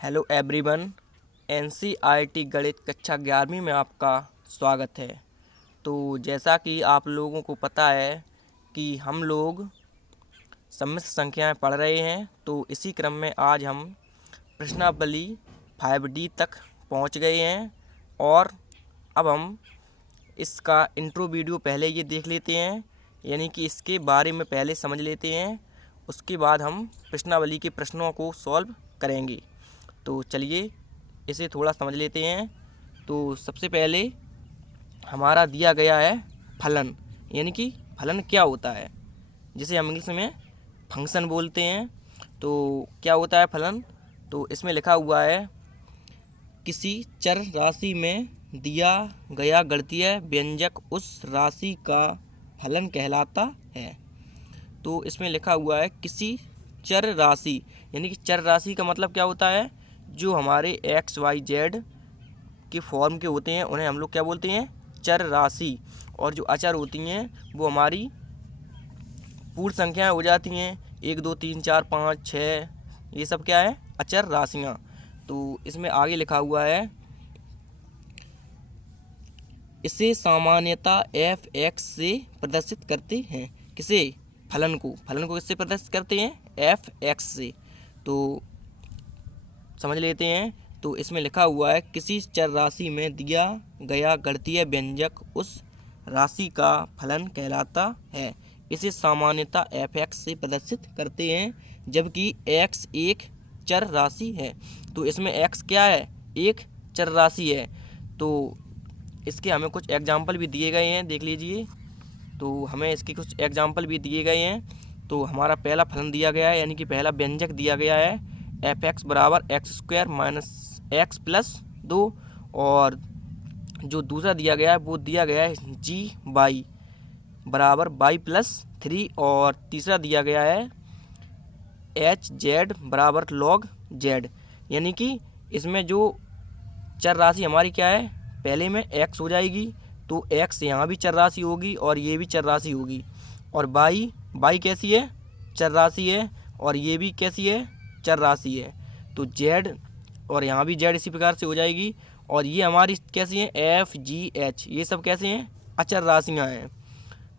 Hello everyone. NCERT गणित कक्षा 11वीं में आपका स्वागत है। तो जैसा कि आप लोगों को पता है कि हम लोग सम्मिश्र संख्याएं पढ़ रहे हैं, तो इसी क्रम में आज हम प्रश्नावली 5D तक पहुंच गए हैं। और अब हम इसका इंट्रो वीडियो पहले ये देख लेते हैं, यानी कि इसके बारे में पहले समझ लेते हैं। उसके बाद हम प्रश्नावली के प्रश्नों को सॉल्व करेंगे। तो चलिए इसे थोड़ा समझ लेते हैं। तो सबसे पहले हमारा दिया गया है फलन, यानी कि फलन क्या होता है, जिसे हम इंग्लिश में फंक्शन बोलते हैं। तो क्या होता है फलन? तो इसमें लिखा हुआ है किसी चर राशि में दिया गया गणितीय व्यंजक उस राशि का फलन कहलाता है। तो इसमें लिखा हुआ है किसी चर राशि, यानी कि चर राशि का मतलब क्या होता है? जो हमारे एक्स वाई जेड के फॉर्म के होते हैं उन्हें हम लोग क्या बोलते हैं? चर राशि। और जो अचर होती हैं वो हमारी पूर्ण संख्याएं हो जाती हैं, 1 2 3 4 5 6, ये सब क्या है? अचर राशियाँ। तो इसमें आगे लिखा हुआ है इसे सामान्यतः एफ एक्स से प्रदर्शित करते हैं। किसे? फलन को किससे प्रदर्शित करते हैं? एफ एक्स से। तो समझ लेते हैं। तो इसमें लिखा हुआ है किसी चर राशि में दिया गया गणितीय व्यंजक उस राशि का फलन कहलाता है। इसे सामान्यतः एफ एक्स से प्रदर्शित करते हैं, जबकि एक्स एक चर राशि है। तो इसमें एक्स क्या है? एक चर राशि है। तो इसके हमें कुछ एग्जाम्पल भी दिए गए हैं, देख लीजिए। तो हमें इसके कुछ एग्जाम्पल भी दिए गए हैं। तो हमारा पहला फलन दिया गया है, यानी कि पहला व्यंजक दिया गया है एफ एक्स बराबर x square minus x plus 2। और जो दूसरा दिया गया है वो दिया गया है जी वाई बराबर वाई प्लस 3। और तीसरा दिया गया है एच जेड बराबर लॉग जेड, यानी कि इसमें जो चर राशि हमारी क्या है? पहले में एक्स हो जाएगी, तो एक्स यहाँ भी चर राशि होगी और ये भी चर राशि होगी। और बाई कैसी है? चर राशि है। और ये भी कैसी है? चर राशि है। तो जेड, और यहाँ भी जेड इसी प्रकार से हो जाएगी। और ये हमारी कैसी हैं? एफ जी एच, ये सब कैसे हैं? अचर राशियाँ हैं।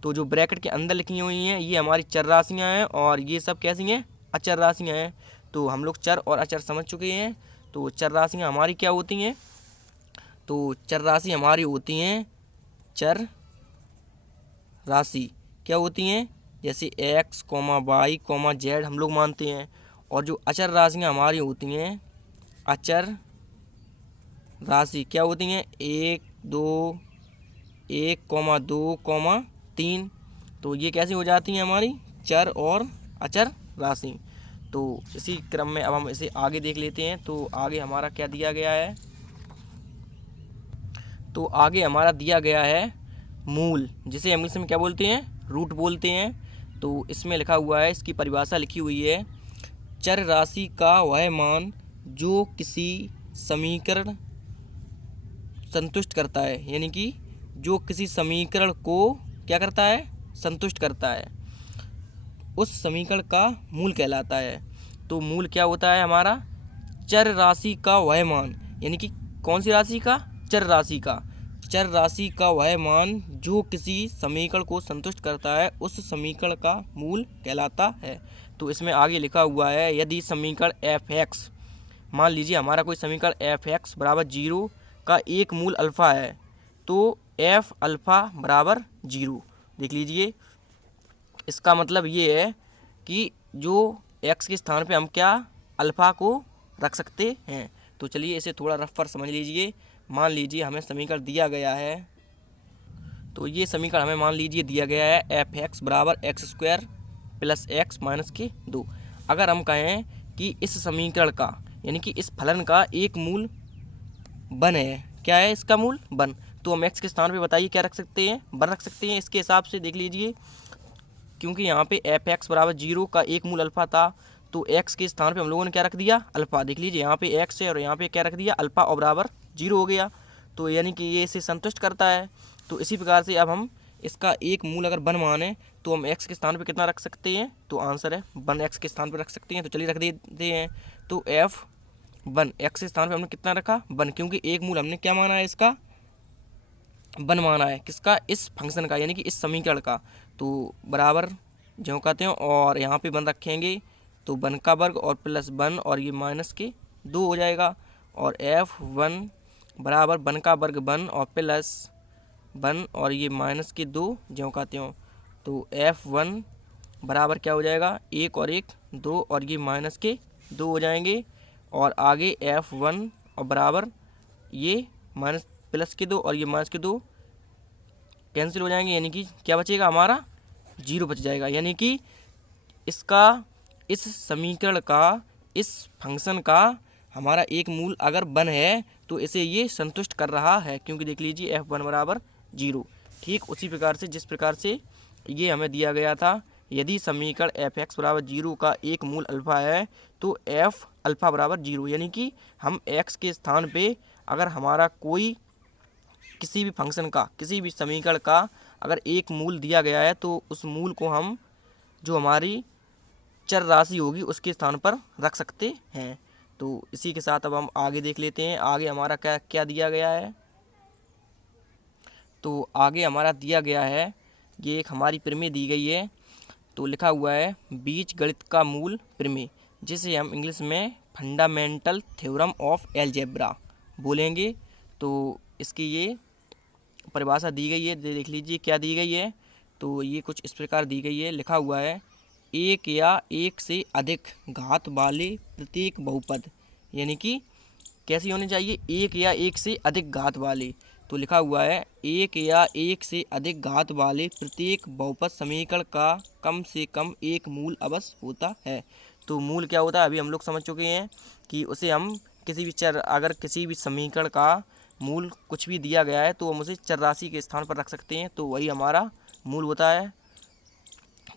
तो जो ब्रैकेट के अंदर लिखी हुई हैं ये हमारी चर राशियाँ हैं, और ये सब कैसी हैं? अचर राशियाँ हैं। तो हम लोग चर और अचर समझ चुके हैं। तो चर राशियाँ हमारी क्या होती हैं? तो चर राशि हमारी होती हैं, चर राशि क्या होती हैं? जैसे x comma y comma z हम लोग मानते हैं। और जो अचर राशियाँ हमारी होती हैं, अचर राशि क्या होती हैं? 1 2 3। तो ये कैसी हो जाती हैं? हमारी चर और अचर राशि। तो इसी क्रम में अब हम इसे आगे देख लेते हैं। तो आगे हमारा क्या दिया गया है? तो आगे हमारा दिया गया है मूल, जिसे इंग्लिश में क्या बोलते हैं? रूट बोलते हैं। तो इसमें लिखा हुआ है, इसकी परिभाषा लिखी हुई है, चर राशि का वह मान जो किसी समीकरण संतुष्ट करता है, यानी कि जो किसी समीकरण को क्या करता है? संतुष्ट करता है, उस समीकरण का मूल कहलाता है। तो मूल क्या होता है हमारा? चर राशि का वह मान, यानी कि कौन सी राशि का? चर राशि का। चर राशि का वह मान जो किसी समीकरण को संतुष्ट करता है, उस समीकरण का मूल कहलाता है। तो इसमें आगे लिखा हुआ है यदि समीकरण एफ एक्स, मान लीजिए हमारा कोई समीकरण एफ एक्स बराबर 0 का एक मूल अल्फ़ा है, तो एफ अल्फ़ा बराबर 0। देख लीजिए, इसका मतलब ये है कि जो एक्स के स्थान पे हम क्या अल्फ़ा को रख सकते हैं। तो चलिए इसे थोड़ा रफ पर समझ लीजिए। मान लीजिए हमें समीकरण दिया गया है, तो ये समीकरण हमें मान लीजिए दिया गया है एफ एक्स बराबर x square plus x minus के 2। अगर हम कहें कि इस समीकरण का, यानी कि इस फलन का एक मूल वन है, क्या है इसका मूल? वन। तो हम एक्स के स्थान पे बताइए क्या रख सकते हैं? वन रख सकते हैं। इसके हिसाब से देख लीजिए, क्योंकि यहाँ पे एफ एक्स बराबर 0 का एक मूल अल्फ़ा था, तो एक्स के स्थान पे हम लोगों ने क्या रख दिया? अल्फ़ा। देख लीजिए यहाँ पे एक्स है और यहाँ पे क्या रख दिया? अल्फ़ा, और बराबर 0 हो गया। तो यानी कि ये इसे संतुष्ट करता है। तो इसी प्रकार से अब हम इसका एक मूल अगर वन माने तो हम एक्स के स्थान पे कितना रख सकते हैं? तो आंसर है वन एक्स के स्थान पर रख सकते हैं। तो चलिए रख देते हैं। तो एफ वन, एक्स के स्थान पे हमने कितना रखा, वन, क्योंकि एक मूल हमने क्या माना है, इसका वन माना है, किसका, इस फंक्शन का, यानी कि इस समीकरण का। तो बराबर जो कहते हैं, और यहाँ पे वन रखेंगे तो वन का वर्ग और प्लस वन और ये माइनस के दो हो जाएगा, और एफ वन बराबर वन का वर्ग वन और प्लस वन और ये माइनस के दो जो कहते हो। तो एफ वन बराबर क्या हो जाएगा, एक और एक दो और ये माइनस के दो हो जाएंगे, और आगे एफ वन और बराबर ये माइनस प्लस के दो और ये माइनस के दो कैंसिल हो जाएंगे, यानी कि क्या बचेगा हमारा, जीरो बच जाएगा। यानी कि इसका, इस समीकरण का, इस फंक्शन का हमारा एक मूल अगर वन है तो इसे ये संतुष्ट कर रहा है, क्योंकि देख लीजिए एफ वन बराबर जीरो। ठीक उसी प्रकार से जिस प्रकार से ये हमें दिया गया था, यदि समीकरण एफ एक्स बराबर जीरो का एक मूल अल्फ़ा है तो एफ अल्फ़ा बराबर जीरो, यानी कि हम एक्स के स्थान पे अगर हमारा कोई किसी भी फंक्शन का, किसी भी समीकरण का अगर एक मूल दिया गया है तो उस मूल को हम जो हमारी चर राशि होगी उसके स्थान पर रख सकते हैं। तो इसी के साथ अब हम आगे देख लेते हैं, आगे हमारा क्या क्या दिया गया है। तो आगे हमारा दिया गया है, ये एक हमारी प्रमेय दी गई है, तो लिखा हुआ है बीज गणित का मूल प्रमेय, जिसे हम इंग्लिश में फंडामेंटल थ्योरम ऑफ एलजेब्रा बोलेंगे। तो इसकी ये परिभाषा दी गई है, देख लीजिए क्या दी गई है। तो ये कुछ इस प्रकार दी गई है, लिखा हुआ है एक या एक से अधिक घात वाले प्रत्येक बहुपद, यानी कि कैसी होनी चाहिए, एक या एक से अधिक घात वाले। तो लिखा हुआ है एक या एक से अधिक घात वाले प्रत्येक बहुपद समीकरण का कम से कम एक मूल अवश्य होता है। तो मूल क्या होता है अभी हम लोग समझ चुके हैं कि उसे हम किसी भी चर, अगर किसी भी समीकरण का मूल कुछ भी दिया गया है तो हम उसे चर राशि के स्थान पर रख सकते हैं, तो वही हमारा मूल होता है।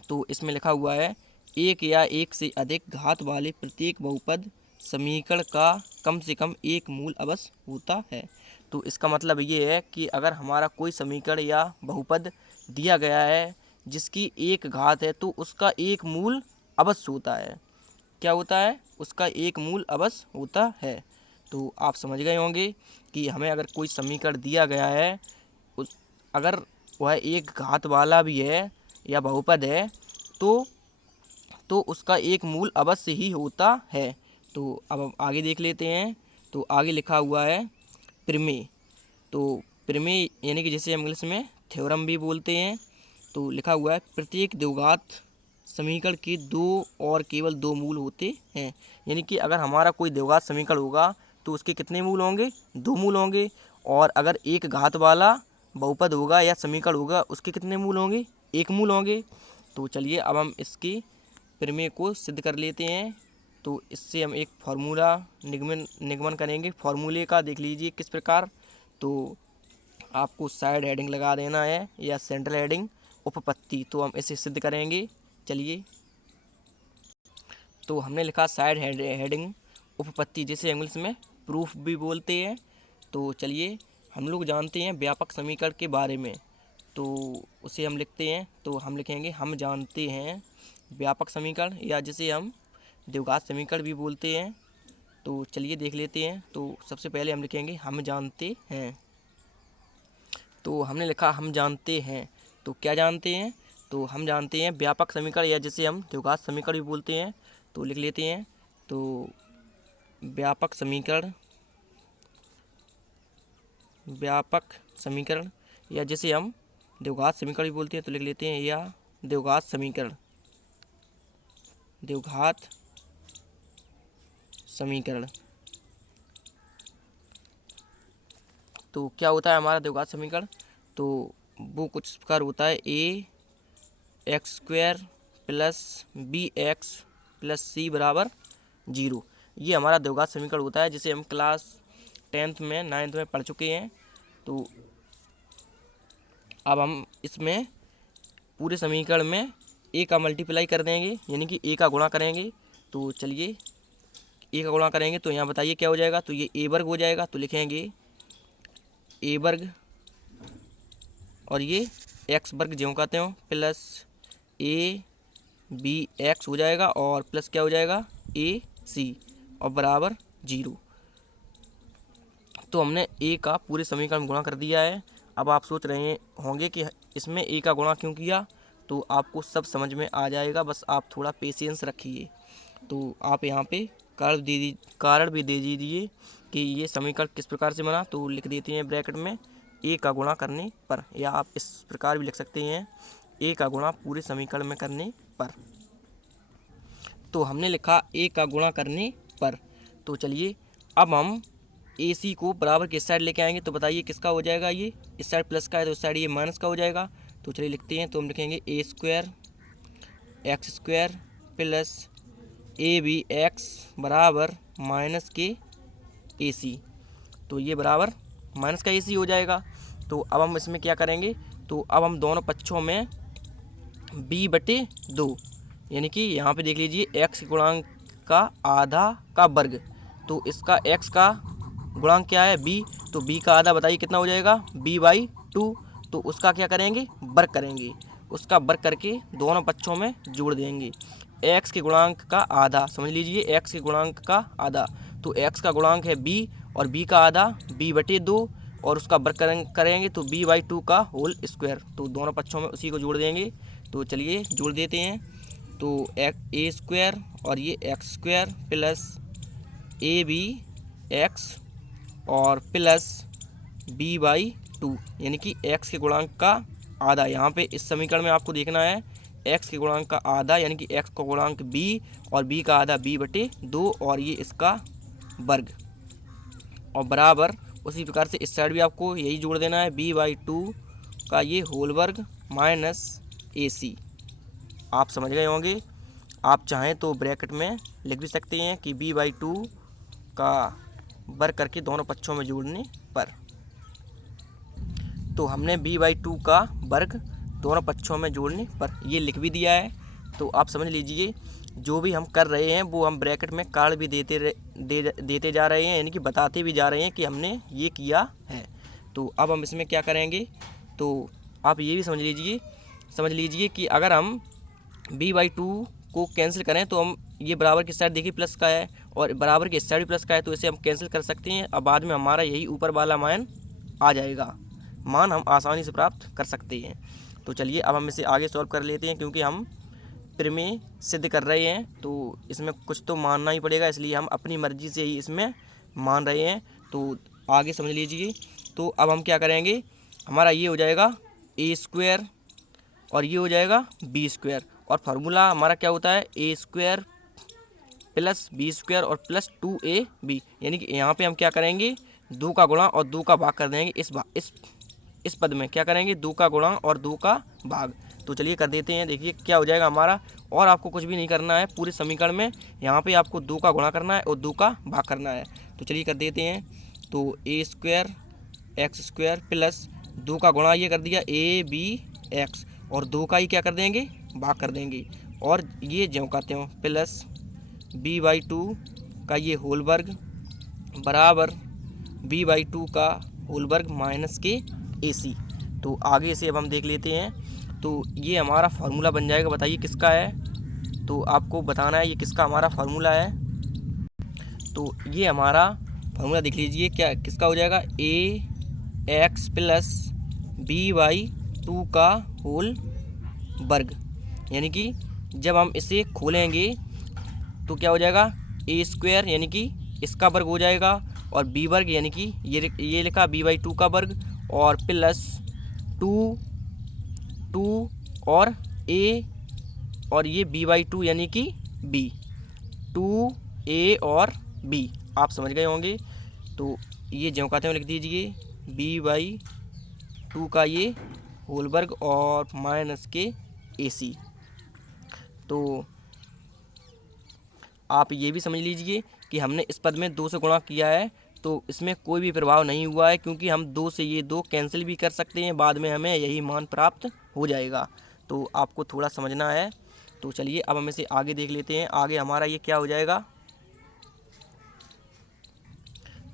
तो इसमें लिखा हुआ है एक या एक से अधिक घात वाले प्रत्येक बहुपद समीकरण का कम से कम एक मूल अवश्य होता है। तो इसका मतलब ये है कि अगर हमारा कोई समीकरण या बहुपद दिया गया है जिसकी एक घात है तो उसका एक मूल अवश्य होता है। क्या होता है, उसका एक मूल अवश्य होता है। तो आप समझ गए होंगे कि हमें अगर कोई समीकरण दिया गया है, उस अगर वह एक घात वाला भी है या बहुपद है तो उसका एक मूल अवश्य ही होता है। तो अब हम आगे देख लेते हैं। तो आगे लिखा हुआ है प्रमेय। तो प्रमेय यानी कि जैसे हम इंग्लिश में थ्योरम भी बोलते हैं। तो लिखा हुआ है प्रत्येक द्विघात समीकरण के दो और केवल दो मूल होते हैं, यानी कि अगर हमारा कोई द्विघात समीकरण होगा तो उसके कितने मूल होंगे, दो मूल होंगे, और अगर एक घात वाला बहुपद होगा या समीकरण होगा उसके कितने मूल होंगे, एक मूल होंगे। तो चलिए अब हम इसकी प्रमेय को सिद्ध कर लेते हैं। तो इससे हम एक फार्मूला निगमन करेंगे। फार्मूले का देख लीजिए किस प्रकार। तो आपको साइड हेडिंग लगा देना है या सेंट्रल हेडिंग उपपत्ति, तो हम इसे सिद्ध करेंगे। चलिए, तो हमने लिखा साइड हेडिंग उपपत्ति, जिसे इंग्लिश में प्रूफ भी बोलते हैं। तो चलिए हम लोग जानते हैं व्यापक समीकरण के बारे में, तो उसे हम लिखते हैं। तो हम लिखेंगे हम जानते हैं व्यापक समीकरण, या जिसे हम द्विघात समीकरण भी बोलते हैं। तो चलिए देख लेते हैं। तो सबसे पहले हम लिखेंगे हम जानते हैं। तो हमने लिखा हम जानते हैं, तो क्या जानते हैं, तो हम जानते हैं व्यापक समीकरण, या जिसे हम द्विघात समीकरण भी बोलते हैं। तो लिख लेते हैं। तो व्यापक समीकरण, या जिसे हम द्विघात समीकरण भी बोलते हैं, तो लिख लेते हैं या द्विघात समीकरण। तो क्या होता है हमारा द्विघात समीकरण, तो वो कुछ प्रकार होता है A X square plus B X plus C बराबर जीरो। ये हमारा द्विघात समीकरण होता है, जिसे हम क्लास 10th में 9th में पढ़ चुके हैं। तो अब हम इसमें पूरे समीकरण में ए का मल्टीप्लाई कर देंगे, यानी कि ए का गुणा करेंगे। तो चलिए ए का गुणा करेंगे तो यहाँ बताइए क्या हो जाएगा, तो ये ए वर्ग हो जाएगा। तो लिखेंगे ए वर्ग और ये एक्स वर्ग जो कहते हो प्लस ए बी एक्स हो जाएगा, और प्लस क्या हो जाएगा ए सी, और बराबर जीरो। तो हमने ए का पूरे समीकरण में गुणा कर दिया है। अब आप सोच रहे होंगे कि इसमें ए का गुणा क्यों किया, तो आपको सब समझ में आ जाएगा, बस आप थोड़ा पेशेंस रखिए। तो आप यहाँ पे कारण भी दे दीजिए कि ये समीकरण किस प्रकार से बना, तो लिख देते हैं ब्रैकेट में ए का गुणा करने पर, या आप इस प्रकार भी लिख सकते हैं ए का गुणा पूरे समीकरण में करने पर। तो हमने लिखा ए का गुणा करने पर। तो चलिए अब हम ए सी को बराबर के इस साइड लेके आएंगे, तो बताइए किसका हो जाएगा, ये इस साइड प्लस का है तो इस साइड ये माइनस का हो जाएगा। तो चलिए लिखते हैं, तो हम लिखेंगे A square X square plus A B X बराबर माइनस के ए सी। तो ये बराबर माइनस का ए सी हो जाएगा। तो अब हम इसमें क्या करेंगे, तो अब हम दोनों पक्षों में b/2, यानी कि यहाँ पे देख लीजिए x गुणांक का आधा का वर्ग, तो इसका x का गुणांक क्या है b, तो b का आधा बताइए कितना हो जाएगा b/2। तो उसका क्या करेंगे, वर्ग करेंगे, उसका वर्ग करके दोनों पक्षों में जोड़ देंगे। x के गुणांक का आधा, समझ लीजिए x के गुणांक का आधा, तो x का गुणांक है b और b का आधा b/2 और उसका वर्ग करेंगे तो b/2 का होल स्क्वायर। तो दोनों पक्षों में उसी को जोड़ देंगे। तो चलिए जोड़ देते हैं, तो ए स्क्वायर और ये x square plus A B x और प्लस b/2, यानी कि x के गुणांक का आधा। यहाँ पे इस समीकरण में आपको देखना है x के गुणांक का आधा, यानी कि x का गुणांक b और b का आधा b/2 और ये इसका वर्ग, और बराबर उसी प्रकार से इस साइड भी आपको यही जोड़ देना है b/2 का ये होल वर्ग माइनस ए सी। आप समझ गए होंगे। आप चाहें तो ब्रैकेट में लिख भी सकते हैं कि b/2 का वर्ग करके दोनों पक्षों में जोड़ने पर। तो हमने b/2 का वर्ग दोनों पक्षों में जोड़ने पर ये लिख भी दिया है। तो आप समझ लीजिए जो भी हम कर रहे हैं वो हम ब्रैकेट में कारण भी देते जा रहे हैं, यानी कि बताते भी जा रहे हैं कि हमने ये किया है। तो अब हम इसमें क्या करेंगे, तो आप ये भी समझ लीजिए कि अगर हम b/2 को कैंसिल करें तो हम ये बराबर की साइड देखिए प्लस का है और बराबर की साइड भी प्लस का है, तो इसे हम कैंसिल कर सकते हैं। अब बाद में हमारा यही ऊपर वाला मान आ जाएगा, मान हम आसानी से प्राप्त कर सकते हैं। तो चलिए अब हम इसे आगे सॉल्व कर लेते हैं, क्योंकि हम प्रमेय सिद्ध कर रहे हैं तो इसमें कुछ तो मानना ही पड़ेगा, इसलिए हम अपनी मर्जी से ही इसमें मान रहे हैं। तो आगे समझ लीजिए। तो अब हम क्या करेंगे, हमारा ये हो जाएगा ए स्क्वायर और ये हो जाएगा बी स्क्वायर, और फार्मूला हमारा क्या होता है ए स्क्वायर प्लस बी स्क्वायर और प्लस 2ab, यानी कि यहाँ पे हम क्या करेंगे 2 का गुणा और 2 का भाग कर देंगे। इस पद में क्या करेंगे 2 का गुणा और 2 का भाग। तो चलिए कर देते हैं, देखिए क्या हो जाएगा हमारा, और आपको कुछ भी नहीं करना है पूरे समीकरण में, यहाँ पे आपको 2 का गुणा करना है और 2 का भाग करना है। तो चलिए कर देते हैं, तो ए स्क्वायर एक्स स्क्वायर प्लस 2 का गुणा ये कर दिया ए बी एक्स और 2 का ही क्या कर देंगे भाग कर देंगे, और ये ज्यों कहते हो प्लस b/2 का ये होल वर्ग बराबर b/2 का होल वर्ग माइनस के ए सी। तो आगे से अब हम देख लेते हैं। तो ये हमारा फार्मूला बन जाएगा, बताइए किसका है, तो आपको बताना है ये किसका हमारा फार्मूला है। तो ये हमारा फार्मूला देख लीजिए क्या किसका हो जाएगा ए एक्स प्लस b/2 का होल वर्ग, यानी कि जब हम इसे खोलेंगे तो क्या हो जाएगा ए स्क्वायर, यानी कि इसका वर्ग हो जाएगा, और बी वर्ग यानी कि ये लिखा b/2 का वर्ग, और प्लस 2 और a और ये b/2 यानी कि b 2a और b, आप समझ गए होंगे। तो ये ज्यों कहते हैं लिख दीजिए b/2 का ये होल वर्ग और माइनस के ac। तो आप ये भी समझ लीजिए कि हमने इस पद में 2 से गुणा किया है, तो इसमें कोई भी प्रभाव नहीं हुआ है, क्योंकि हम 2 से ये 2 कैंसिल भी कर सकते हैं, बाद में हमें यही मान प्राप्त हो जाएगा। तो आपको थोड़ा समझना है। तो चलिए अब हम इसे आगे देख लेते हैं, आगे हमारा ये क्या हो जाएगा।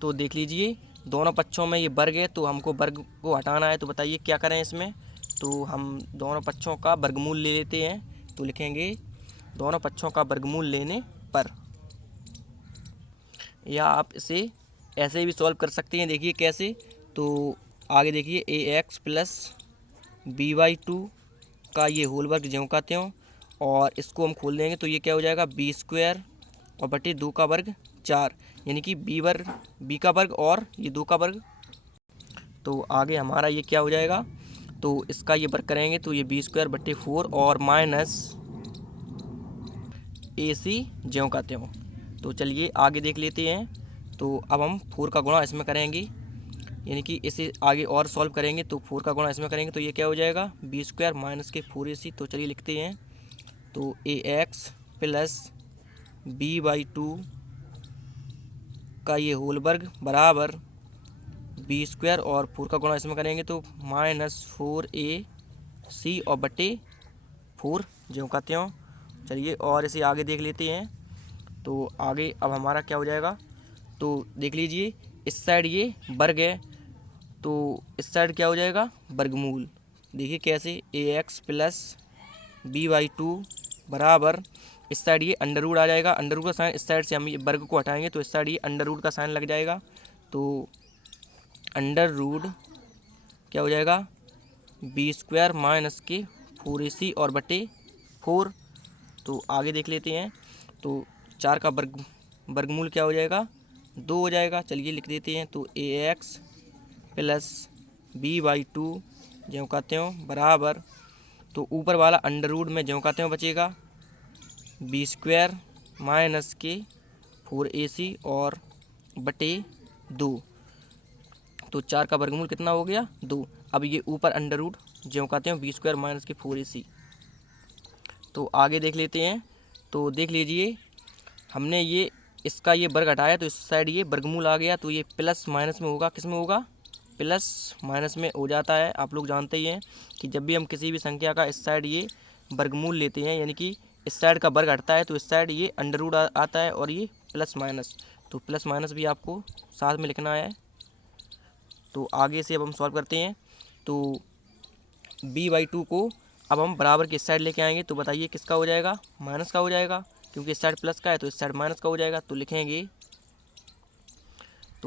तो देख लीजिए दोनों पक्षों में ये वर्ग है, तो हमको वर्ग को हटाना है, तो बताइए क्या करें इसमें। तो हम दोनों पक्षों का वर्गमूल ले लेते हैं। तो लिखेंगे दोनों पक्षों का वर्गमूल लेने पर, या आप इसे ऐसे भी सॉल्व कर सकते हैं। देखिए कैसे, तो आगे देखिए ax प्लस b/2 का ये होल वर्ग ज्यों का त्यों, और इसको हम खोल देंगे तो ये क्या हो जाएगा b² और बटे 2 का वर्ग 4, यानी कि b का वर्ग और ये 2 का वर्ग। तो आगे हमारा ये क्या हो जाएगा, तो इसका ये वर्ग करेंगे तो ये b² बटे 4 और माइनस AC ज्यों का त्यों। तो चलिए आगे देख लेते हैं। तो अब हम 4 का गुणा इसमें करेंगे, यानी कि इसे आगे और सॉल्व करेंगे तो 4 का गुणा इसमें करेंगे तो ये क्या हो जाएगा b² माइनस के 4AC। तो चलिए लिखते हैं, तो ax प्लस b/2 का ये होल वर्ग बराबर b² और 4 का गुणा इसमें करेंगे तो माइनस 4AC और बटे 4 ज्यों का त्यों। चलिए और इसे आगे देख लेते हैं। तो आगे अब हमारा क्या हो जाएगा, तो देख लीजिए इस साइड ये वर्ग है तो इस साइड क्या हो जाएगा वर्गमूल। देखिए कैसे, ax प्लस b/2 बराबर इस साइड ये अंडर रूट आ जाएगा, अंडर रूट का साइन इस साइड से हम ये वर्ग को हटाएंगे तो इस साइड ये अंडर रूट का साइन लग जाएगा। तो अंडर रूट क्या हो जाएगा b² माइनस के 4AC और बटे 4। तो आगे देख लेते हैं। तो 4 का वर्गमूल क्या हो जाएगा 2 हो जाएगा। चलिए लिख देते हैं, तो ax प्लस b/2 ज्यों का त्यों बराबर, तो ऊपर वाला अंडर रूट में ज्यों का त्यों बचेगा b² माइनस के 4AC और बटे 2। तो 4 का वर्गमूल कितना हो गया 2। अब ये ऊपर अंडर रूट ज्यों का त्यों b² माइनस के 4AC। तो आगे देख लेते हैं। तो देख लीजिए हमने ये इसका ये वर्ग हटाया तो इस साइड ये वर्गमूल आ गया, तो ये प्लस माइनस में होगा, किस में होगा प्लस माइनस में हो जाता है। आप लोग जानते ही हैं कि जब भी हम किसी भी संख्या का इस साइड ये वर्गमूल लेते हैं, यानी कि इस साइड का वर्ग हटता है तो इस साइड ये अंडर रूट आता है और ये प्लस माइनस, तो प्लस माइनस भी आपको साथ में लिखना है। तो आगे से अब हम सॉल्व करते हैं। तो b/2 को अब हम बराबर के इस साइड लेके आएंगे तो बताइए किसका हो जाएगा माइनस का हो जाएगा, क्योंकि इस साइड प्लस का है तो इस साइड माइनस का हो जाएगा। तो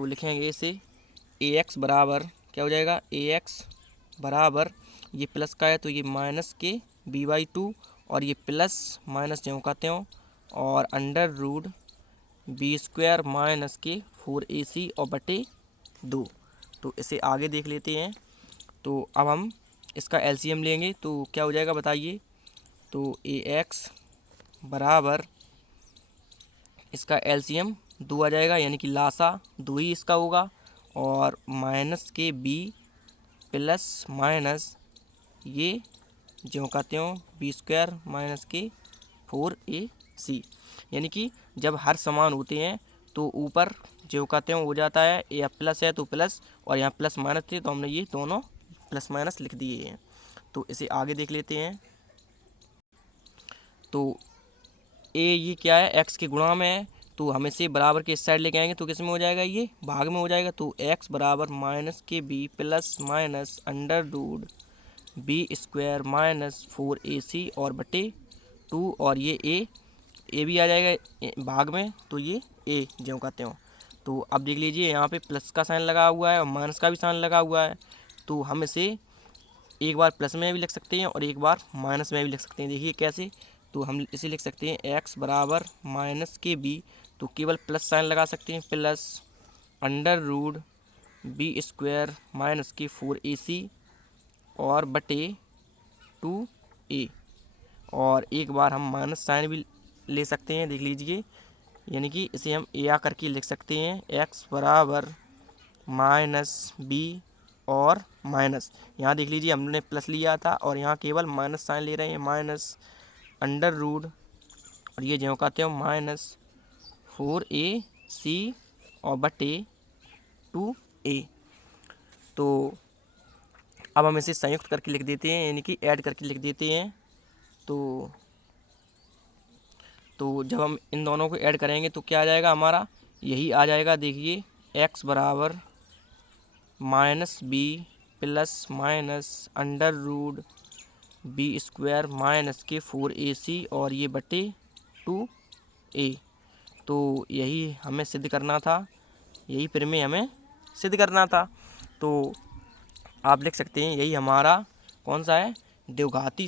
लिखेंगे इसे ax बराबर क्या हो जाएगा ax बराबर ये प्लस का है तो ये माइनस के b/2 और ये प्लस माइनस ज्यों का त्यों और अंडर रूट b² माइनस के 4AC और बटे 2। तो इसे आगे देख लेते हैं। तो अब हम इसका LCM लेंगे तो क्या हो जाएगा बताइए, तो ax बराबर इसका LCM 2 आ जाएगा, यानी कि लासा 2 ही इसका होगा, और माइनस के b प्लस माइनस ये ज्यों का त्यों b² माइनस के 4AC। यानी कि जब हर समान होते हैं तो ऊपर ज्यों का त्यों हो जाता है, या प्लस है तो प्लस, और यहाँ प्लस माइनस थे तो हमने ये दोनों प्लस माइनस लिख दिए हैं। तो इसे आगे देख लेते हैं। तो ये क्या है x के गुणा में है, तो हम इसे बराबर के इस साइड लेके आएंगे तो किस में हो जाएगा ये भाग में हो जाएगा। तो x बराबर माइनस के b plus minus under root b² minus 4AC और बटे 2, और ये a भी आ जाएगा भाग में, तो ये a ज्यों का त्यों। तो अब देख लीजिए यहाँ पे प्लस का साइन लगा हुआ है और माइनस का भी साइन लगा हुआ है, तो हम इसे एक बार प्लस में भी लिख सकते हैं और एक बार माइनस में भी लिख सकते हैं। देखिए कैसे, तो हम इसे लिख सकते हैं x बराबर माइनस के b, तो केवल प्लस साइन लगा सकते हैं, plus under root b² minus के 4AC और बटे 2a, और एक बार हम माइनस साइन भी ले सकते हैं। देख लीजिए, यानी कि इसे हम a करके लिख सकते हैं x बराबर माइनस b और माइनस, यहाँ देख लीजिए हमने प्लस लिया था और यहाँ केवल माइनस साइन ले रहे हैं, माइनस अंडर रूट और ये ज्यों का त्यों माइनस 4AC और बटे 2a। तो अब हम इसे संयुक्त करके लिख देते हैं, यानी कि ऐड करके लिख देते हैं। तो जब हम इन दोनों को ऐड करेंगे तो क्या आ जाएगा हमारा, यही आ जाएगा। देखिए x बराबर minus b plus minus under root b² minus के 4AC और ये बटे 2a। तो यही हमें सिद्ध करना था। यही प्रमेय हमें सिद्ध करना था। तो आप लिख सकते हैं यही हमारा कौन सा है, द्विघाती